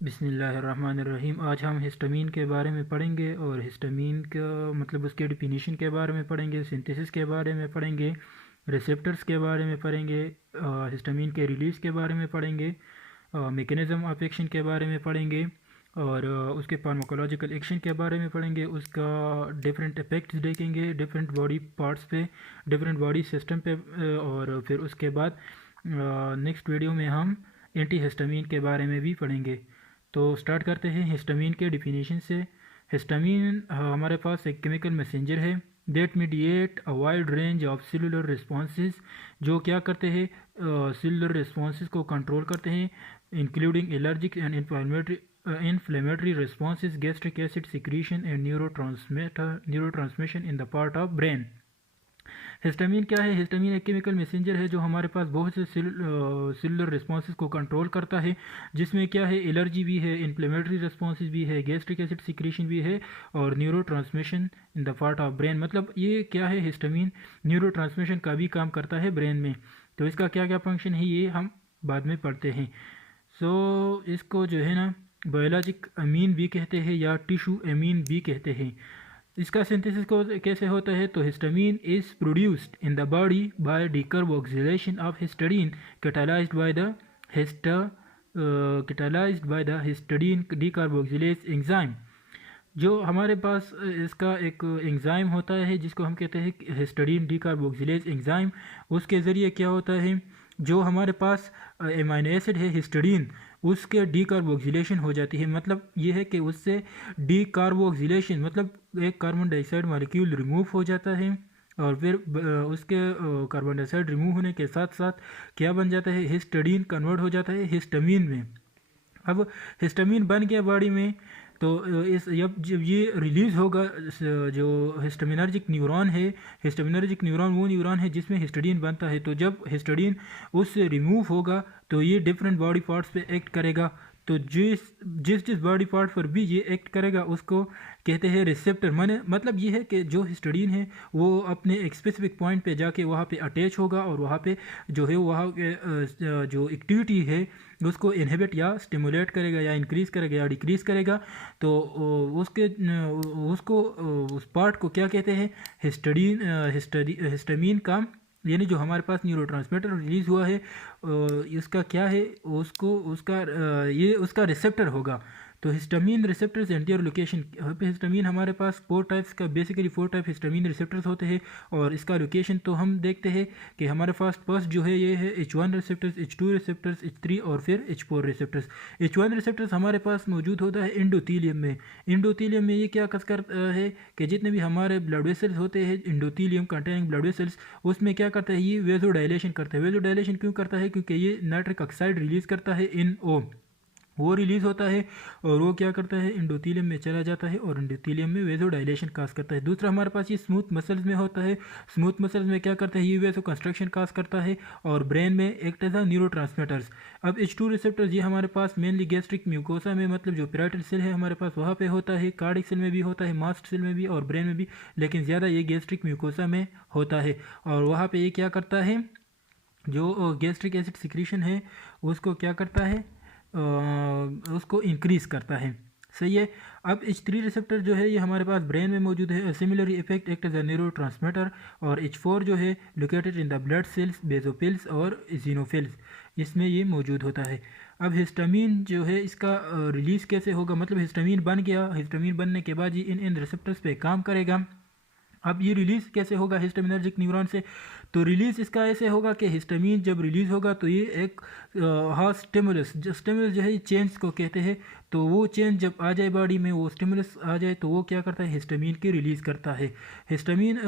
बिस्मिल्लाहिर्रहमानिर्रहीम। आज हम हिस्टामीन के बारे में पढ़ेंगे और हिस्टामीन का मतलब उसके डिफिनीशन के बारे में पढ़ेंगे, सिंथेसिस के बारे में पढ़ेंगे, रिसेप्टर्स के बारे में पढ़ेंगे, हिस्टामीन के रिलीज़ के बारे में पढ़ेंगे, मेकनिज़म ऑफ एक्शन के बारे में पढ़ेंगे और उसके फार्माकोलॉजिकल एक्शन के बारे में पढ़ेंगे। उसका डिफरेंट इफेक्ट्स देखेंगे डिफरेंट बॉडी पार्ट्स पे, डिफरेंट बॉडी सिस्टम पे, और फिर उसके बाद नेक्स्ट वीडियो में हम एंटी हिस्टामीन के बारे में भी पढ़ेंगे। तो स्टार्ट करते हैं हिस्टामीन के डिफिनीशन से। हिस्टामीन हमारे पास एक केमिकल मैसेंजर है that mediate a wide range of cellular responses, जो क्या करते हैं सेलुलर रिस्पॉन्सेज को कंट्रोल करते हैं, including allergic and inflammatory responses, gastric acid secretion and neurotransmission in the part of brain। Histamine क्या है? हिस्टामीन एक केमिकल मैसेंजर है जो हमारे पास बहुत से सेलुलर रिस्पॉन्सेज को कंट्रोल करता है, जिसमें क्या है एलर्जी भी है, इन्फ्लेमेटरी रिस्पॉन्सेज भी है, गैस्ट्रिक एसिड सिक्रीशन भी है और neuro transmission in the part of brain. मतलब ये क्या है, हिस्टामीन न्यूरो ट्रांसमिशन का भी काम करता है ब्रेन में। तो इसका क्या क्या फंक्शन है ये हम बाद में पढ़ते हैं। इसको जो है ना बायोलॉजिक अमीन भी कहते हैं या टिश्यू अमीन भी कहते हैं। इसका सिंथेसिस को कैसे होता है? तो histamine is produced in the body by decarboxylation of histidine catalysed by the histidine decarboxylase enzyme. जो हमारे पास इसका एक एंजाइम होता है जिसको हम कहते हैं हिस्टडीन डिकार्बोक्सिलेज एंजाइम। उसके ज़रिए क्या होता है, जो हमारे पास एमाइनो एसिड है हिस्टडीन, उसके डीकार्बोक्सिलेशन हो जाती है। मतलब ये है कि उससे डीकार्बोक्सिलेशन मतलब एक कार्बन डाइऑक्साइड मॉलिक्यूल रिमूव हो जाता है और फिर उसके कार्बन डाइऑक्साइड रिमूव होने के साथ साथ क्या बन जाता है, हिस्टडीन कन्वर्ट हो जाता है हिस्टामीन में। अब हिस्टामीन बन गया बॉडी में, तो जब ये रिलीज़ होगा, जो हिस्टामिनर्जिक न्यूरॉन है, हिस्टामिनर्जिक न्यूरॉन वो न्यूरॉन है जिसमें हिस्टडीन बनता है। तो जब हिस्टडीन उससे रिमूव होगा तो ये डिफरेंट बॉडी पार्ट्स पे एक्ट करेगा। तो जिस जिस जिस बॉडी पार्ट पर भी ये एक्ट करेगा उसको कहते हैं रिसेप्टर। मतलब ये है कि जो हिस्टडीन है वो अपने एक स्पेसिफिक पॉइंट पे जाके वहाँ पे अटैच होगा और वहाँ पे जो है वहाँ जो एक्टिविटी है उसको इनहिबिट या स्टिमुलेट करेगा या इंक्रीज़ करेगा या डिक्रीज़ करेगा। तो उसको उस पार्ट को क्या कहते हैं, हिस्टामीन का, यानी जो हमारे पास न्यूरोट्रांसमीटर रिलीज़ हुआ है इसका क्या है, ये उसका रिसेप्टर होगा। तो histamine receptors anterior location. Histamine हमारे पास 4 टाइप्स का, बेसिकली 4 टाइप हिस्टामीन रिसेप्टर्स होते हैं और इसका लोकेशन तो हम देखते हैं कि हमारे पास फर्स्ट जो है ये है H1 receptors, H2 receptors, H3 और फिर H4 रिसेप्टर्स। H1 रिसेप्टर्स हमारे पास मौजूद होता है इंडोथीलियम में। इंडोथीलियम में ये क्या कस करता है कि जितने भी हमारे ब्लड वेसल्स होते हैं, इंडोथीलियम कंटेनिंग ब्लड वेसल्स, उसमें क्या करता है, ये वेजो डायलेशन करता है। वेजो डायलेशन क्यों करता है? क्योंकि ये नाइट्रिक ऑक्साइड रिलीज़ करता है, NO वो रिलीज़ होता है और वो क्या करता है, इंडोथीलियम में चला जाता है और इंडोथीलियम में वेजो डायलेशन काज करता है। दूसरा हमारे पास ये स्मूथ मसल्स में होता है। स्मूथ मसल्स में क्या करता है, ये वेजो कंस्ट्रक्शन काज करता है और ब्रेन में एक्ट एज अ न्यूरोट्रांसमीटर्स। अब H2 रिसेप्टर्स ये हमारे पास मेनली गैस्ट्रिक म्यूकोसा में, मतलब जो पेराइटल सेल है हमारे पास वहाँ पे होता है, कार्डिक सेल में भी होता है, मास्ट सेल में भी और ब्रेन में भी, लेकिन ज़्यादा ये गैस्ट्रिक म्यूकोसा में होता है। और वहाँ पे ये क्या करता है, जो गैस्ट्रिक एसिड सिक्रीशन है उसको क्या करता है, उसको इंक्रीज़ करता है। सही है। अब H3 रिसेप्टर जो है ये हमारे पास ब्रेन में मौजूद है, similarly effect act as a neurotransmitter. और H4 जो है located in the blood cells, basophils और जीनोफिल्स, इसमें ये मौजूद होता है। अब हिस्टामीन जो है इसका रिलीज़ कैसे होगा, मतलब हिस्टामीन बन गया, हिस्टामीन बनने के बाद ये इन रिसेप्टर्स पे काम करेगा। अब ये रिलीज़ कैसे होगा हिस्टामिनर्जिक न्यूरॉन से? तो रिलीज़ इसका ऐसे होगा कि हिस्टामीन जब रिलीज़ होगा तो ये एक स्टिमुलस जो है चेंज को कहते हैं। तो वो चेंज जब आ जाए बॉडी में, वो स्टिमुलस आ जाए तो वो क्या करता है, हिस्टामीन की रिलीज़ करता है। हिस्टामीन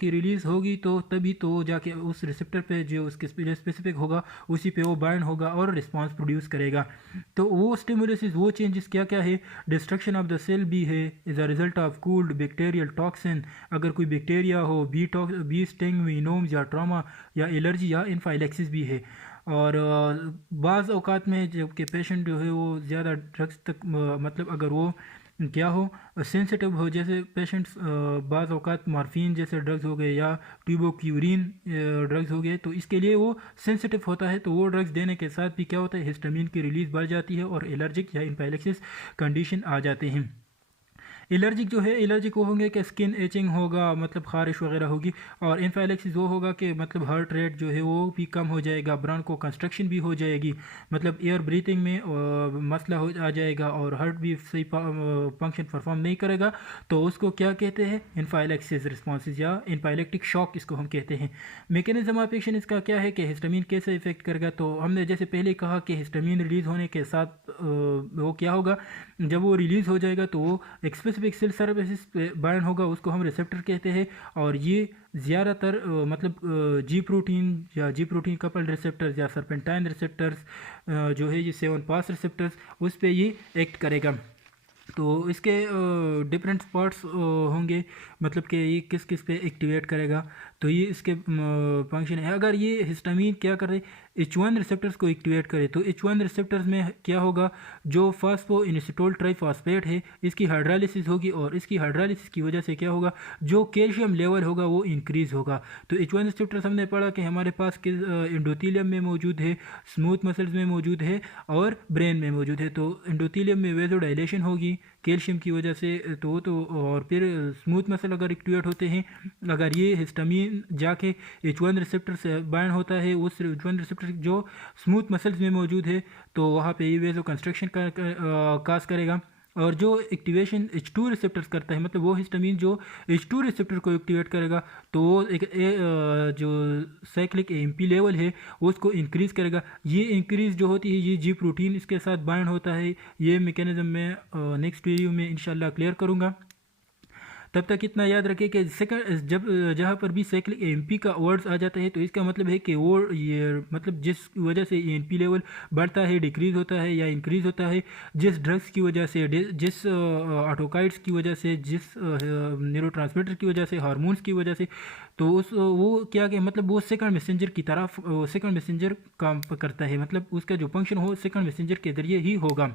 की रिलीज़ होगी तो तभी तो वो जाके उस रिसेप्टर पे जो उसके स्पेसिफिक होगा उसी पे वो बाइंड होगा और रिस्पॉन्स प्रोड्यूस करेगा। तो वो स्टिमुलस, वो चेंजेस क्या क्या है, डिस्ट्रक्शन ऑफ द सेल भी है as a result of cooled bacterial toxin. अगर कोई बैक्टीरिया हो, बी स्टिंग, वीनोम्स या ट्रॉमा या एलर्जी या इन्फाइलेक्सिस भी है। और बाज़ औकात में जबकि पेशेंट जो है वो ज़्यादा ड्रग्स तक मतलब अगर वो क्या हो, सेंसिटिव हो, जैसे पेशेंट्स बाज़ औक़ात मॉर्फिन जैसे ड्रग्स हो गए या ट्यूबोक्यूरिन ड्रग्स हो गए, तो इसके लिए वो सेंसिटिव होता है, तो वो ड्रग्स देने के साथ भी क्या होता है, हिस्टामिन की रिलीज़ बढ़ जाती है और एलर्जिक या इन्फेलेक्सिस कंडीशन आ जाते हैं। एलर्जिक जो है, एलर्जिक वो होंगे कि स्किन एचिंग होगा, मतलब ख़ारिश वगैरह होगी, और इन्फेलेक्सिस वो होगा कि मतलब हार्ट रेट जो है वो भी कम हो जाएगा, ब्रांको कंस्ट्रक्शन भी हो जाएगी, मतलब एयर ब्रीथिंग में मसला हो आ जाएगा और हार्ट भी सही फंक्शन परफॉर्म नहीं करेगा, तो उसको क्या कहते हैं, इन्फेलेक्सिस रिस्पॉन्सेज या इन्फेलेक्टिक शॉक इसको हम कहते हैं। मैकेनिज्म ऑफ एक्शन इसका क्या है कि हिस्टामिन कैसे इफेक्ट करेगा, तो हमने जैसे पहले कहा कि हिस्टामिन रिलीज़ होने के साथ वो क्या होगा, जब वो रिलीज़ हो जाएगा तो वो एक स्पेसिफिक सेल सर्विसेज पे बाइंड होगा, उसको हम रिसेप्टर कहते हैं, और ये ज़्यादातर मतलब जी प्रोटीन या जी प्रोटीन कपल्ड रिसेप्टर्स या सर्पेंटाइन रिसेप्टर्स जो है ये 7 पास रिसेप्टर्स, उस पर ये एक्ट करेगा। तो इसके डिफरेंट स्पॉट्स होंगे, मतलब कि ये किस किस पे एक्टिवेट करेगा, तो ये इसके फंक्शन है। अगर ये हिस्टामिन क्या करे, H1 रिसेप्टर्स को एक्टिवेट करे, तो H1 रिसेप्टर्स में क्या होगा, जो फास्फोइनोसिटोल ट्राइफॉस्फेट है इसकी हाइड्रोलिसिस होगी, और इसकी हाइड्रोलिसिस की वजह से क्या होगा, जो कैल्शियम लेवल होगा वो इंक्रीज़ होगा। तो H1 रिसेप्टर्स हमने पढ़ा कि हमारे पास किस एंडोथेलियम में मौजूद है, स्मूथ मसल्स में मौजूद है और ब्रेन में मौजूद है। तो एंडोथेलियम में वेजोडाइलेशन होगी कैल्शियम की वजह से, तो और फिर स्मूथ मसल अगर एक्टिवेट होते हैं, अगर ये हिस्टामिन जाके H1 रिसेप्टर से बाइंड होता है, उस H1 रिसेप्टर जो स्मूथ मसल्स में मौजूद है, तो वहाँ पे ये वेजो कंस्ट्रक्शन काज करेगा। और जो एक्टिवेशन H2 रिसेप्टर्स करता है, मतलब वो हिस्टामिन जो H2 रिसेप्टर को एक्टिवेट करेगा, तो वो जो साइक्लिक AMP लेवल है उसको इंक्रीज़ करेगा। ये इंक्रीज़ जो होती है ये जी प्रोटीन इसके साथ बाइंड होता है। ये मैकेनिज्म मैं नेक्स्ट वीडियो में इंशाल्लाह क्लियर करूँगा। तब तक इतना याद रखें कि सेकंड जब जहाँ पर भी साइक्लिक AMP का वर्ड्स आ जाता है, तो इसका मतलब है कि वो ये मतलब जिस वजह से AMP लेवल बढ़ता है, डिक्रीज़ होता है या इंक्रीज़ होता है, जिस ड्रग्स की वजह से, जिस ऑटोकाइड्स की वजह से, जिस न्यूरोट्रांसमीटर की वजह से, हार्मोन्स की वजह से, तो उस वो क्या कि मतलब वो सेकंड मैसेंजर की तरफ सेकंड मैसेंजर काम करता है, मतलब उसका जो फंक्शन हो सेकंड मैसेंजर के ज़रिए ही होगा।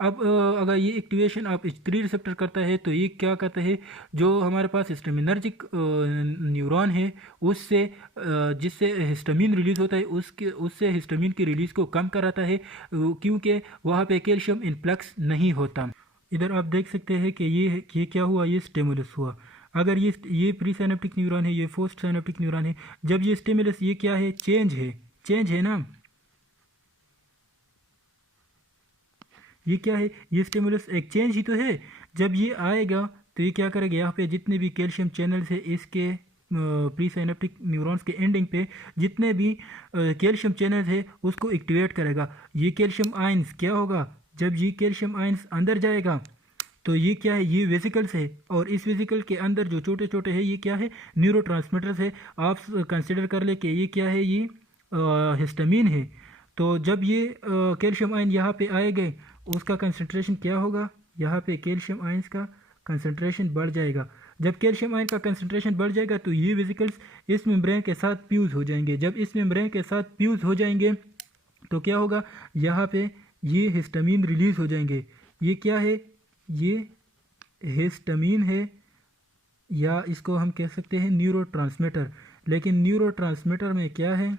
अब अगर ये एक्टिवेशन आप H3 रिसेप्टर करता है, तो ये क्या करता है, जो हमारे पास हिस्टामिनर्जिक न्यूरॉन है उससे जिससे हिस्टामिन रिलीज़ होता है, उससे हिस्टामिन की रिलीज़ को कम कराता है, क्योंकि वहाँ पे कैल्शियम इन्फ्लक्स नहीं होता। इधर आप देख सकते हैं कि ये क्या हुआ, ये स्टिमुलस हुआ। अगर ये प्री साइनेप्टिक न्यूरॉन है, ये पोस्ट साइनेप्टिक न्यूरॉन है, जब ये स्टिमुलस, ये क्या है, चेंज है ना, ये क्या है, ये स्टिमुलस एक चेंज ही तो है। जब ये आएगा तो ये क्या करेगा, यहाँ पे जितने भी कैल्शियम चैनल्स है इसके प्री साइनेप्टिक न्यूरॉन्स के एंडिंग पे जितने भी कैल्शियम चैनल्स है उसको एक्टिवेट करेगा। ये कैल्शियम आयंस क्या होगा, जब ये कैल्शियम आयंस अंदर जाएगा तो ये क्या है, ये वेसिकल्स है, और इस वेसिकल के अंदर जो छोटे छोटे है ये क्या है, न्यूरोट्रांसमीटर्स है। आप कंसिडर कर ले कि ये क्या है, ये हिस्टामिन है। तो जब ये कैल्शियम आयन यहाँ पे आएंगे, उसका कंसंट्रेशन क्या होगा, यहाँ पे कैल्शियम आयंस का कंसंट्रेशन बढ़ जाएगा। जब कैल्शियम आयन का कंसंट्रेशन बढ़ जाएगा तो ये वेसिकल्स इस मेम्ब्रेन के साथ फ्यूज़ हो जाएंगे। जब इस मेम्ब्रेन के साथ फ्यूज़ हो जाएंगे तो क्या होगा, यहाँ पे ये हिस्टामिन रिलीज़ हो जाएंगे। ये क्या है, ये हिस्टामिन है, या इसको हम कह सकते हैं न्यूरोट्रांसमीटर। लेकिन न्यूरोट्रांसमीटर में क्या है,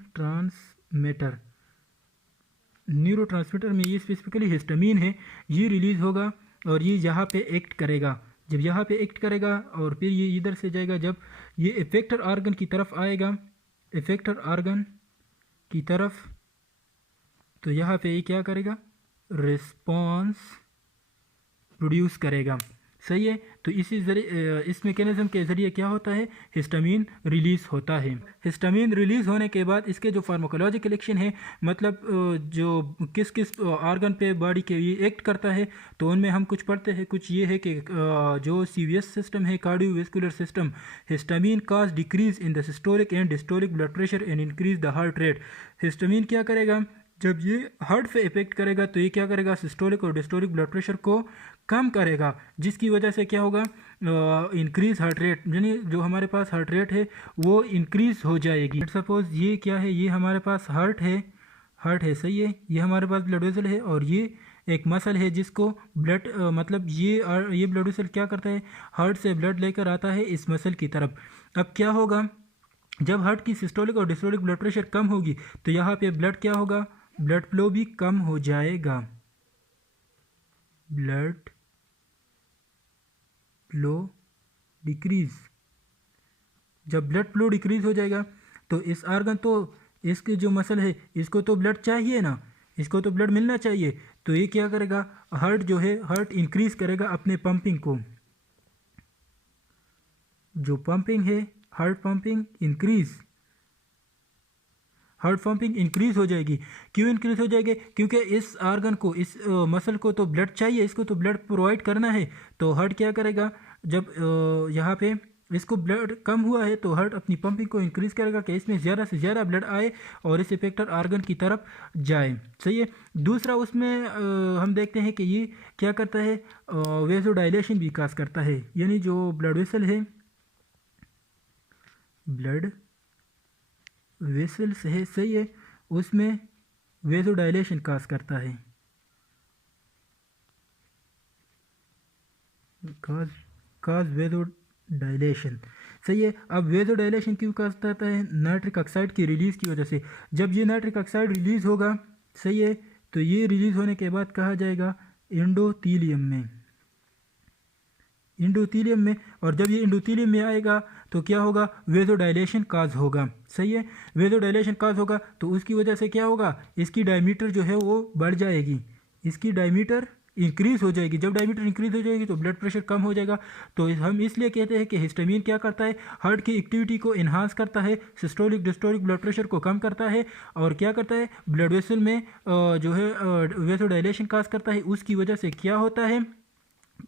न्यूरोट्रांसमीटर में ये स्पेसिफिकली हिस्टामिन है, ये रिलीज़ होगा और ये यहाँ पे एक्ट करेगा। जब यहाँ पे एक्ट करेगा और फिर ये इधर से जाएगा, जब ये इफेक्टर ऑर्गन की तरफ आएगा, इफेक्टर ऑर्गन की तरफ, तो यहाँ पे ये क्या करेगा, रिस्पॉन्स प्रोड्यूस करेगा। सही है। तो इस मैकेनिज्म के ज़रिए क्या होता है, हिस्टामिन रिलीज़ होता है। हिस्टामिन रिलीज़ होने के बाद इसके जो फार्माकोलॉजिकल एक्शन है, मतलब जो किस किस ऑर्गन पे बॉडी के ये एक्ट करता है, तो उनमें हम कुछ पढ़ते हैं। कुछ ये है कि जो CVS सिस्टम है, cardiovascular system, histamine cause decrease in the systolic and diastolic blood pressure and increase the heart rate. Histamine क्या करेगा, जब ये हार्ट पे इफेक्ट करेगा तो ये क्या करेगा, सिस्टोलिक और डिस्टोलिक ब्लड प्रेशर को कम करेगा, जिसकी वजह से क्या होगा, इंक्रीज हार्ट रेट, यानी जो हमारे पास हार्ट रेट है वो इंक्रीज हो जाएगी। सपोज ये क्या है, ये हमारे पास हार्ट है, सही है, ये हमारे पास ब्लड वेसल है और ये एक मसल है जिसको ब्लड मतलब ये ब्लड वेसल क्या करता है, हार्ट से ब्लड लेकर आता है इस मसल की तरफ। अब क्या होगा, जब हार्ट की सिस्टोलिक और डिस्टोलिक ब्लड प्रेशर कम होगी तो यहाँ पे ब्लड क्या होगा, ब्लड फ्लो भी कम हो जाएगा, ब्लड फ्लो डिक्रीज। जब ब्लड फ्लो डिक्रीज हो जाएगा तो इस आर्गन तो इसके जो मसल है इसको तो ब्लड चाहिए ना, इसको तो ब्लड मिलना चाहिए, तो ये क्या करेगा, हार्ट जो है हार्ट इंक्रीज करेगा अपने पंपिंग को, जो पंपिंग है heart pumping increase, heart pumping increase हो जाएगी। क्यों इंक्रीज हो जाएगी, क्योंकि इस आर्गन को इस मसल को तो ब्लड चाहिए, इसको तो ब्लड प्रोवाइड करना है, तो हार्ट क्या करेगा, जब यहाँ पे इसको ब्लड कम हुआ है तो हार्ट अपनी पंपिंग को इंक्रीज करेगा कि इसमें ज़्यादा से ज़्यादा ब्लड आए और इस इफेक्टर आर्गन की तरफ जाए। सही है। दूसरा उसमें हम देखते हैं कि ये क्या करता है, वेजोडाइलेशन भी काज करता है, यानी जो ब्लड वेसल है, ब्लड वेसल्स है, सही है, उसमें वेजोडाइलेशन काज करता है, काज वेजोडाइलेशन, सही है। अब वेजोडाइलेशन क्यों काज करता है, नाइट्रिक ऑक्साइड की रिलीज की वजह से। जब ये नाइट्रिक ऑक्साइड रिलीज होगा, सही है, तो ये रिलीज होने के बाद कहा जाएगा एंडोथीलियम में, इंडोथीलियम में, और जब ये इंडोथीलियम में आएगा तो क्या होगा, वेजोडाइलेशन काज होगा, सही है। वेजोडाइलेशन काज होगा तो उसकी वजह से क्या होगा, इसकी डायमीटर जो है वो बढ़ जाएगी, इसकी डायमीटर इंक्रीज हो जाएगी। जब डायमीटर इंक्रीज हो जाएगी तो ब्लड प्रेशर कम हो जाएगा। तो हम इसलिए कहते हैं कि हिस्टामिन क्या करता है, हार्ट की एक्टिविटी को इन्हांस करता है, सिस्टोलिक डिस्टोलिक ब्लड प्रेशर को कम करता है, और क्या करता है, ब्लड वेसल में जो है वेजोडाइलेशन काज करता है। उसकी वजह से क्या होता है,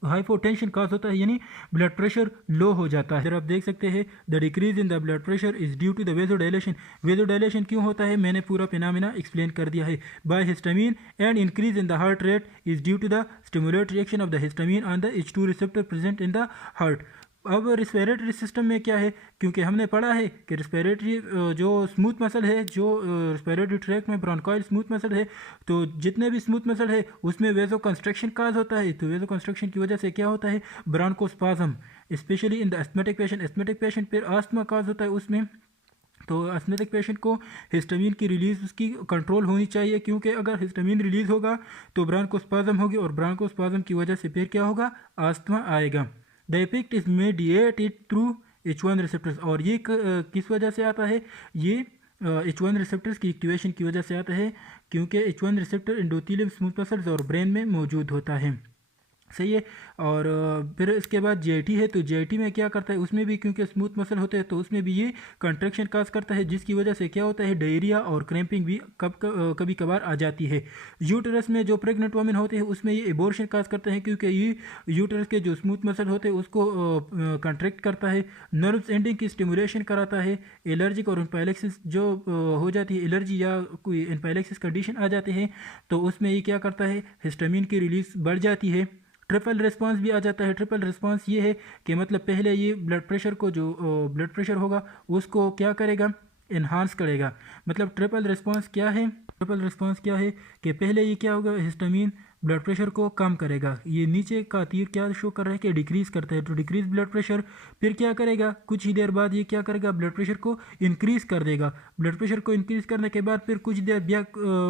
हाइपोटेंशन काज होता है, यानी ब्लड प्रेशर लो हो जाता है। आप देख सकते हैं the decrease in the blood pressure is due to the vasodilation. Vasodilation क्यों होता है, मैंने पूरा फिनोमेना एक्सप्लेन कर दिया है। By histamine and increase in the heart rate is due to the stimulatory action of the histamine on the H2 receptor present in the heart. अब respiratory system में क्या है, क्योंकि हमने पढ़ा है कि रिस्पिरेटरी जो स्मूथ मसल है, जो रिस्पिरेटरी ट्रैक में ब्रोंकाइल स्मूथ मसल है, तो जितने भी स्मूथ मसल है उसमें वेजो कंस्ट्रक्शन काज होता है। तो वेजो कंस्ट्रक्शन की वजह से क्या होता है, bronchospasm, specially in the asthmatic patient. Asthmatic patient फिर आस्थमा काज होता है उसमें। तो एस्थमेटिक पेशेंट को हिस्टामिन की रिलीज उसकी कंट्रोल होनी चाहिए, क्योंकि अगर हिस्टामिन रिलीज होगा तो ब्रोंकोस्पाज्म होगी, और ब्रोंकोस्पाज्म की वजह से फिर क्या होगा, आस्थमा आएगा। The effect is mediated through H1 receptors, और ये किस वजह से आता है, ये H1 रिसेप्टर्स की एक्टिवेशन की वजह से आता है, क्योंकि H1 receptor endothelium smooth muscles और ब्रेन में मौजूद होता है, सही है। और फिर इसके बाद GIT है, तो GIT में क्या करता है, उसमें भी क्योंकि स्मूथ मसल होते हैं तो उसमें भी ये कंट्रैक्शन काज करता है, जिसकी वजह से क्या होता है, डायरिया और क्रैम्पिंग भी कभी कभार आ जाती है। यूटरस में जो प्रेग्नेंट वुमेन होते हैं उसमें ये एबॉर्शन काज करते हैं, क्योंकि ये यूटरस के जो स्मूथ मसल होते हैं उसको कंट्रैक्ट करता है, नर्व्स एंडिंग की स्टिमुलेशन कराता है। एलर्जिक और एम्पाइलेक्सिस जो हो जाती है, एलर्जी या कोई एम्पाइलेक्सिस कंडीशन आ जाते हैं, तो उसमें ये क्या करता है, हिस्टामिन की रिलीज बढ़ जाती है। ट्रिपल रिस्पांस भी आ जाता है। ट्रिपल रिस्पांस ये है कि मतलब पहले ये ब्लड प्रेशर को, जो ब्लड प्रेशर होगा उसको क्या करेगा, इन्हांस करेगा। मतलब ट्रिपल रिस्पांस क्या है, ट्रिपल रिस्पांस क्या है कि पहले ये क्या होगा, हिस्टामिन ब्लड प्रेशर को कम करेगा, ये नीचे का तीर क्या शो कर रहा है कि डिक्रीज करता है, तो डिक्रीज ब्लड प्रेशर। फिर क्या करेगा, कुछ ही देर बाद ये क्या करेगा, ब्लड प्रेशर को इंक्रीज कर देगा। ब्लड प्रेशर को इंक्रीज करने के बाद फिर कुछ देर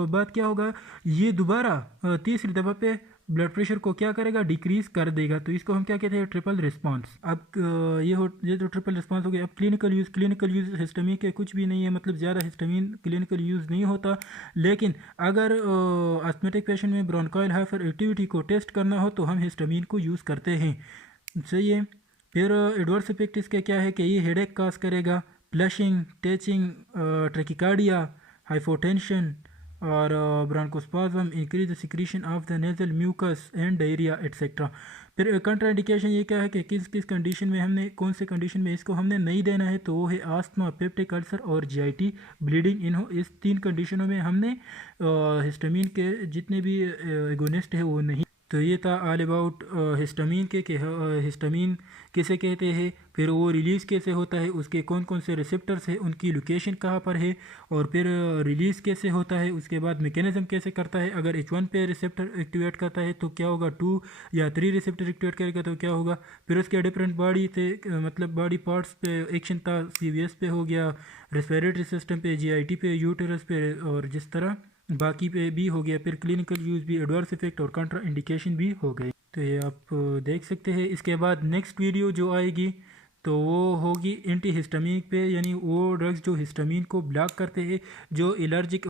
बाद क्या होगा, ये दोबारा तीसरी दफ़ा पे ब्लड प्रेशर को क्या करेगा, डिक्रीज कर देगा। तो इसको हम क्या कहते हैं, ट्रिपल रिस्पांस। अब ये तो ट्रिपल रिस्पांस हो गया। अब क्लिनिकल यूज़ हिस्टामिन के कुछ भी नहीं है, मतलब ज़्यादा हिस्टामिन क्लिनिकल यूज़ नहीं होता। लेकिन अगर एस्थमेटिक पेशेंट में ब्रोंकाइल हाइपर एक्टिविटी को टेस्ट करना हो तो हम हिस्टामिन को यूज़ करते हैं, सही है। फिर एडवर्स इफेक्ट इसके क्या है कि ये हेडेक काज करेगा, फ्लशिंग, टेचिंग, ट्रैकिकार्डिया, हाइपोटेंशन और bronchospasm, increase the secretion of the nasal mucus and diarrhoea etcetera. फिर कंट्राइंडिकेशन ये क्या है कि किस किस कंडीशन में हमने, कौन से कंडीशन में इसको हमने नहीं देना है, तो वो है आस्थमा, पेप्टिक अल्सर और GIT ब्लीडिंग। इस 3 कंडीशनों में हमने हिस्टामिन के जितने भी एगोनिस्ट है वो नहीं तो ये था ऑल अबाउट हिस्टामीन के कि हिस्टामीन किसे कहते हैं, फिर वो रिलीज़ कैसे होता है, उसके कौन कौन से रिसेप्टर्स हैं, उनकी लोकेशन कहाँ पर है, और फिर रिलीज़ कैसे होता है, उसके बाद मैकेनिज्म कैसे करता है। अगर H1 पे रिसेप्टर एक्टिवेट करता है तो क्या होगा, 2 या 3 रिसेप्टर एक्टिवेट करेगा तो क्या होगा। फिर उसके डिफरेंट बॉडी थे, मतलब बॉडी पार्ट्स पे एक्शन था, CVS पे हो गया, रेस्पिरेटरी सिस्टम पे, GIT पे, यूटेरस पे, और जिस तरह बाकी पे भी हो गया। फिर क्लिनिकल यूज़ भी, एडवर्स इफेक्ट और कंट्रा इंडिकेशन भी हो गए। तो ये आप देख सकते हैं। इसके बाद नेक्स्ट वीडियो जो आएगी तो वो होगी एंटी हिस्टामिन पे, यानी वो ड्रग्स जो हिस्टामिन को ब्लॉक करते हैं, जो एलर्जिक